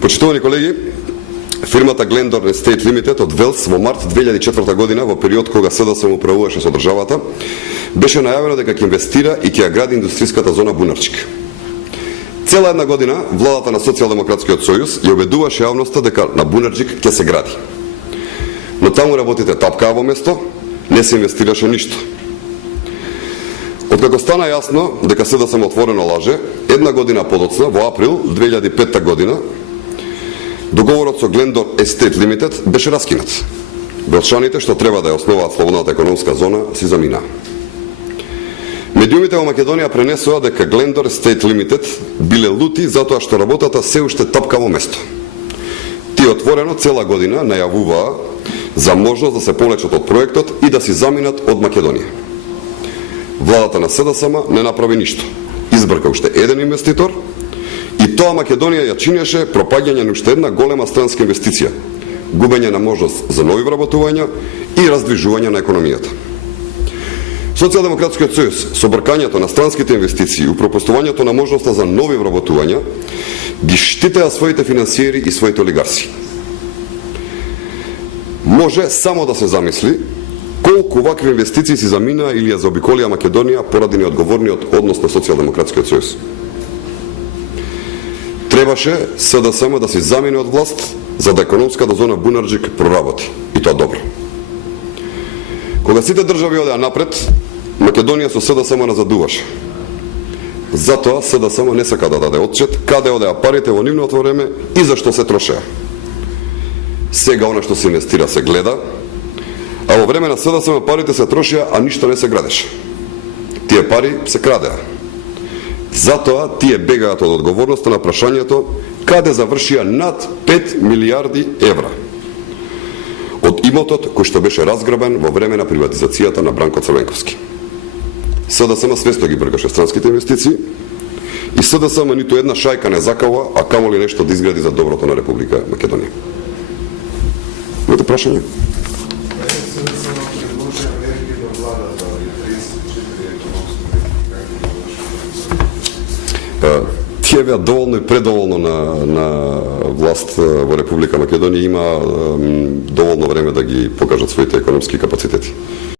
Почитувани колеги, фирмата Glendor Estate Limited од Велс во март 2004 година, во период кога СДСМ управуваше со државата, беше најавено дека ќе инвестира и ќе ја гради индустријската зона Бунарчик. Цела една година владата на Социјалдемократскиот сојуз ја убедуваше јавноста дека на Бунарчик ќе се гради. Но таму работите тапкаа во место, не се инвестираше ништо. Откако стана јасно дека СДСМ отворено лаже, една година подоцна, во април 2005 година, договорот со Glendor Estate Limited беше раскинат. Белчаните, што треба да ја основаат слободната економска зона, си замина. Медиумите во Македонија пренесоа дека Glendor Estate Limited биле лути затоа што работата се уште тапка во место. Тие отворено цела година најавуваа за можност да се повлечат од проектот и да си заминат од Македонија. Владата на СДСМ не направи ништо. Избрка уште еден инвеститор и тоа Македонија ја чинеше пропаѓање на уште една голема странска инвестиција, губење на можност за нови вработувања и раздвижување на економијата. Социјалдемократскиот сојуз со бркањето на странските инвестиции и упропустувањето на можноста за нови вработувања ги штитеа своите финансиери и своите олигарси. Може само да се замисли колку вакви инвестиции си заминаа или ја заобиколија Македонија поради неодговорниот однос на Социјалдемократскиот сојуз. Требаше СДСМ да се замине од власт за да економската зона Бунарчик проработи. И тоа добро. Кога сите држави одеа напред, Македонија со СДСМ назадуваше. Затоа СДСМ не сака да даде отчет каде одеа парите во нивното време и зашто се трошеа. Сега она што се инвестира се гледа, а во време на СДСМ парите се трошеа, а ништо не се градеше. Тие пари се крадеа. Затоа тие бегаат од одговорноста на прашањето каде завршија над 5 милиарди евра од имотот кој што беше разграбен во време на приватизацијата на Бранко Црвенковски. СДСМ свесто ги бркаше странските инвестиции и СДСМ ниту една шајка не закава, а камоли нешто да изгради за доброто на Република Македонија. Имате прашање? Тие беа доволно и предоволно на власт во Република Македонија, има доволно време да ги покажат своите економски капацитети.